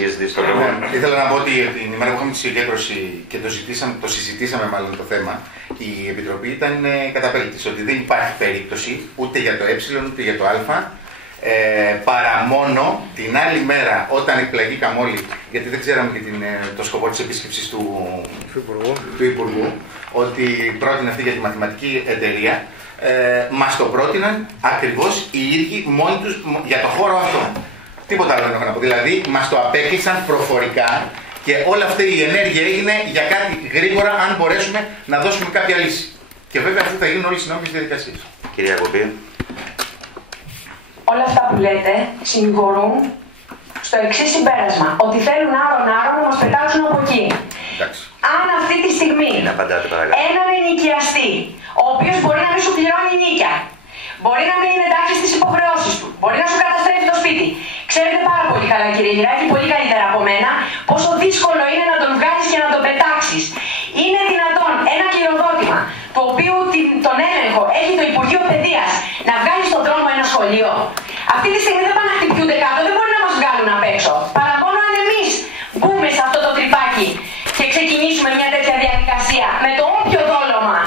Ήθελα να πω ότι την ημέρα που είχαμε τη συγκέντρωση και το συζητήσαμε μάλλον το θέμα, η Επιτροπή ήταν καταπέλτης ότι δεν υπάρχει περίπτωση ούτε για το ε ούτε για το α, παρά μόνο την άλλη μέρα όταν εκπλαγήκαμε όλοι, γιατί δεν ξέραμε και το σκοπό της επίσκεψης του Υπουργού, ότι πρότεινε αυτή για τη μαθηματική εταιρεία, μας το πρότειναν ακριβώς οι ίδιοι μόνοι τους για το χώρο αυτό. Τίποτα άλλο δεν έχω να πω. Δηλαδή, μας το απέκλεισαν προφορικά και όλη αυτή η ενέργεια έγινε για κάτι γρήγορα, αν μπορέσουμε να δώσουμε κάποια λύση. Και βέβαια αυτό θα γίνουν όλες οι νόμιμες διαδικασίες. Κυρία Κοπή. Όλα αυτά που λέτε συνηγορούν στο εξής συμπέρασμα, ότι θέλουν άρον να μας πετάξουν από εκεί. Εντάξει. Αν αυτή τη στιγμή έναν ενοικιαστή, ο οποίος μπορεί να μην σου πληρώνει νίκια, μπορεί να μην είναι εντάξει στις υποχρεώσεις του, μπορεί να σου καταστρέφει το σπίτι. Ξέρετε πάρα πολύ καλά, κύριε Γυράκη, πολύ καλύτερα από μένα, πόσο δύσκολο είναι να τον βγάλεις και να τον πετάξεις. Είναι δυνατόν ένα κληροδότημα, το οποίο τον έλεγχο έχει το Υπουργείο Παιδείας, να βγάλει στον δρόμο ένα σχολείο? Αυτή τη στιγμή δεν πάνε να χτυπιούνται κάτω, δεν μπορεί να μας βγάλουν απ' έξω. Παρά μόνο αν εμείς μπούμε σε αυτό το τρυπάκι και ξεκινήσουμε μια τέτοια διαδικασία με το όποιο δόλωμα.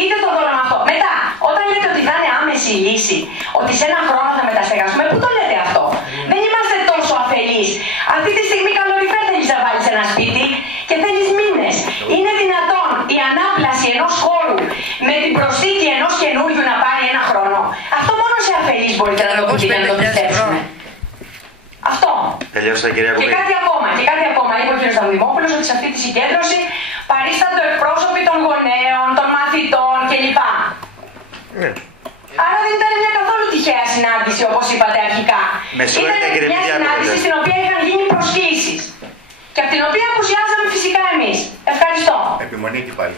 Είτε το δόλωμα αυτό. Μετά, όταν λέτε ότι θα είναι άμεση η λύση, ότι σε ένα χρόνο θα μεταστεγάσουμε, πού το λέτε αυτό? Δεν είμαστε τόσο αφελείς. Αυτή τη στιγμή καλοριφέρ θέλεις να βάλεις ένα σπίτι και θέλεις μήνες. Είναι δυνατόν η ανάπλαση ενός χώρου με την προσθήκη ενός καινούριου να πάρει ένα χρόνο? Αυτό μόνο σε αφελείς μπορείτε να το πείτε και να το πιστέψουμε. Αυτό. Τελειώσα, κυρία Κοπή. Και κάτι ακόμα. Είπε ο κ. Σταυροδημόπουλος ότι σε αυτή τη συγκέντρωση παρίστατο εκπρόσωποι των γονέων, των μαθητών κλπ. Άρα δεν ήταν μια καθόλου τυχαία συνάντηση, όπως είπατε αρχικά. Ήταν μια συνάντηση στην οποία είχαν γίνει προσκλήσεις και από την οποία απουσιάζαμε φυσικά εμείς. Ευχαριστώ. Επιμονή και πάλι.